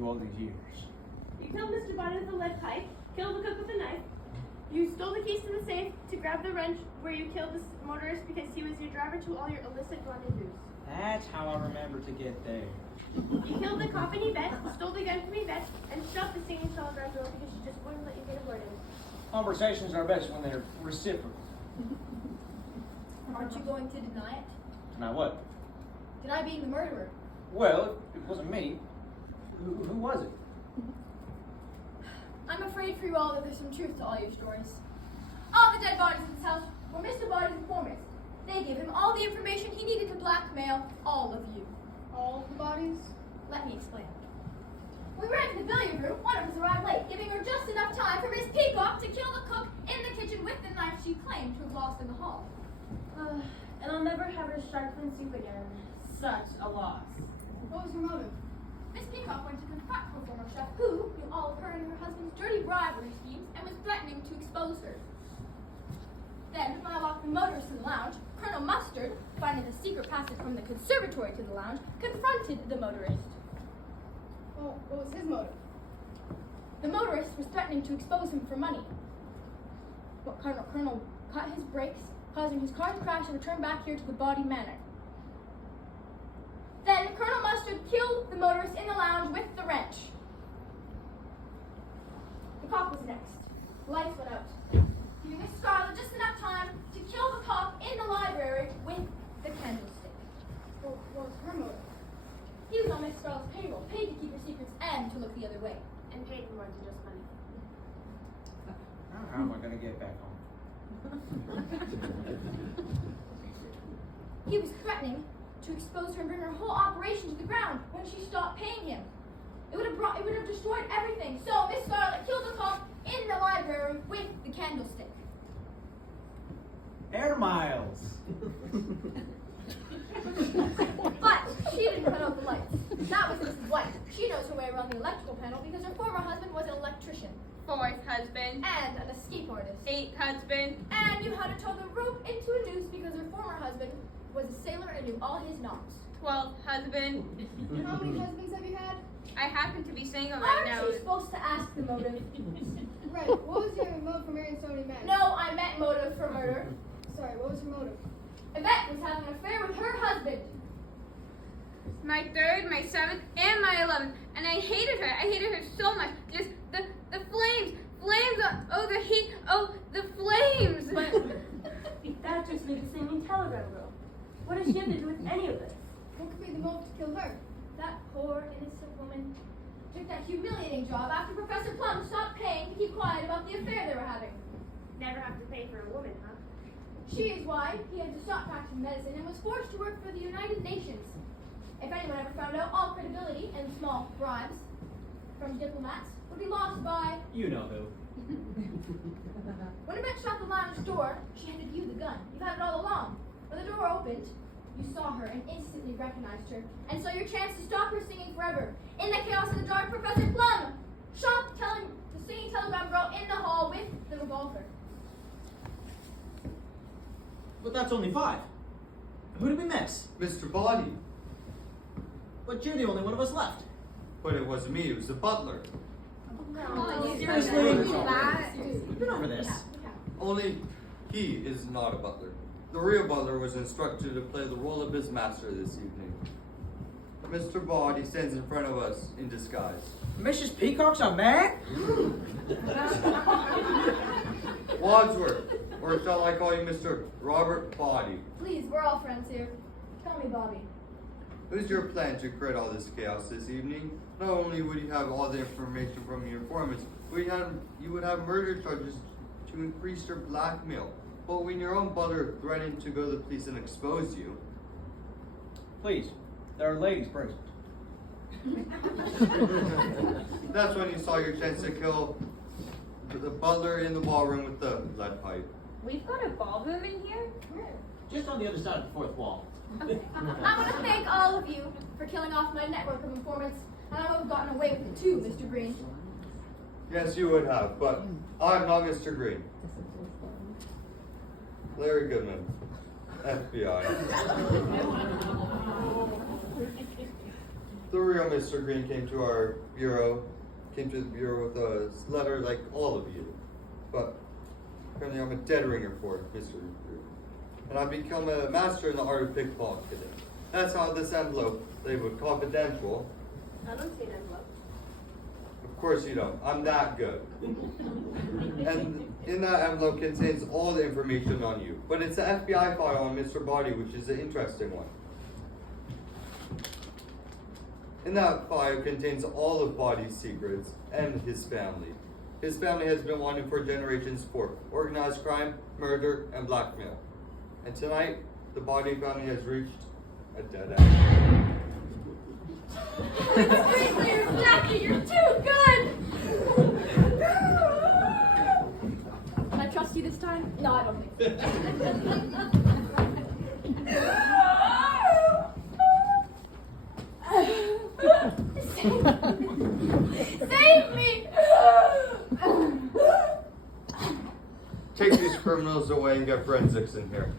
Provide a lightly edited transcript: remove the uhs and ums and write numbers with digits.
you all these years? You killed Mr. Body with a lead pipe, killed the cook with a knife. You stole the keys to the safe to grab the wrench where you killed this motorist because he was your driver to all your illicit rendezvous. That's how I remember to get there. You killed the cop in Yvette, stole the gun from Yvette, and shot the singing telegram girl because she just wouldn't let you get a word in. Conversations are best when they're reciprocal. Aren't you going to deny it? Now what? Deny being the murderer. Well, it wasn't me. Who was it? I'm afraid for you all that there's some truth to all your stories. All the dead bodies in this house were Mr. Body's informants. They gave him all the information he needed to blackmail all of you. All the bodies? Let me explain. We ran to the billiard room. One of us arrived late, giving her just enough time for Miss Peacock to kill the cook in the kitchen with the knife she claimed to have lost in the hall. And I'll never have her shark fin soup again. Such a loss. What was her motive? Miss Peacock went to confront her former chef, who knew all of her and her husband's dirty bribery schemes and was threatening to expose her. Then, when I locked the motorist in the lounge, Colonel Mustard, finding the secret passage from the conservatory to the lounge, confronted the motorist. Well, what was his motive? The motorist was threatening to expose him for money. But Colonel cut his brakes, causing his car to crash and return back here to the Body Manor. Then Colonel Mustard killed the motorist in the lounge with the wrench. The cop was next. The lights went out, giving Miss Scarlet just enough time to kill the cop in the library with the candlestick. Well, what was her motive? He was on Miss Scarlet's payroll, paid to keep her secrets and to look the other way. And paid more than just money. How am I going to get back home? He was threatening to expose her and bring her whole operation to the ground when she stopped paying him. It would have destroyed everything. So Miss Scarlet killed the cop in the library with the candlestick. Air miles. But she didn't cut out the lights. That was Mrs. White. She knows her way around the electrical panel because her former husband was an electrician. Fourth husband. And an escape artist. Eighth husband. And knew how to tow the rope into a noose because her former husband was a sailor and knew all his knots. 12th husband. How many husbands have you had? I happen to be single right now. Aren't you supposed to ask the motive? Right. What was your motive for marrying so many men? No, I meant motive for murder. Sorry, what was her motive? Yvette was having an affair with her husband. My 3rd, my 7th, and my 11th. And I hated her. I hated her so much. Just the flames. Flames. Oh, the heat. Oh, the flames. But that just made the singing telegram girl. What does she have to do with any of this? What could be the motive to kill her? That poor, innocent woman took that humiliating job after Professor Plum stopped paying to keep quiet about the affair they were having. Never have to pay for a woman, huh? She is why he had to stop practicing medicine and was forced to work for the United Nations. If anyone ever found out, all credibility and small bribes from diplomats would be lost by... You know who. When Yvette shut the lounge door, she handed you the gun. You've had it all along. When the door opened, you saw her and instantly recognized her, and saw your chance to stop her singing forever. In the chaos of the dark, Professor Plum shot the singing telegram girl in the hall with the revolver. But that's only 5. Who did we miss? Mr. Body. But you're the only one of us left. But it wasn't me, it was the butler. Seriously? That. We've been over this. Only he is not a butler. The real butler was instructed to play the role of his master this evening. Mr. Body stands in front of us in disguise. Mrs. Peacock's a man? Wadsworth, or shall I call you Mr. Robert Body? Please, we're all friends here. Tell me, Bobby. What is your plan to create all this chaos this evening? Not only would you have all the information from your informants, but you would have murder charges to increase your blackmail. But when your own butler threatened to go to the police and expose you... Please, there are ladies present. That's when you saw your chance to kill the butler in the ballroom with the lead pipe. We've got a ballroom in here? Just on the other side of the 4th wall. Okay. I want to thank all of you for killing off my network of informants, and I would have gotten away with it too, Mr. Green. Yes, you would have, but I'm not Mr. Green. Larry Goodman, FBI. The real Mr. Green came to our bureau, came to the bureau with a letter like all of you. But apparently I'm a dead ringer for it, Mr. Recruit. And I've become a master in the art of pickpocketing. That's how this envelope, labeled confidential. I don't see an envelope. Of course you don't. I'm that good. And in that envelope contains all the information on you. But it's an FBI file on Mr. Body, which is an interesting one. In that file contains all of Body's secrets and his family. His family has been wanted for generations for organized crime, murder, and blackmail. And tonight, the Body family has reached a dead end. Seriously, Jackie, you're too good! Can I trust you this time? No, I don't think so. Save me! Take these criminals away and get forensics in here.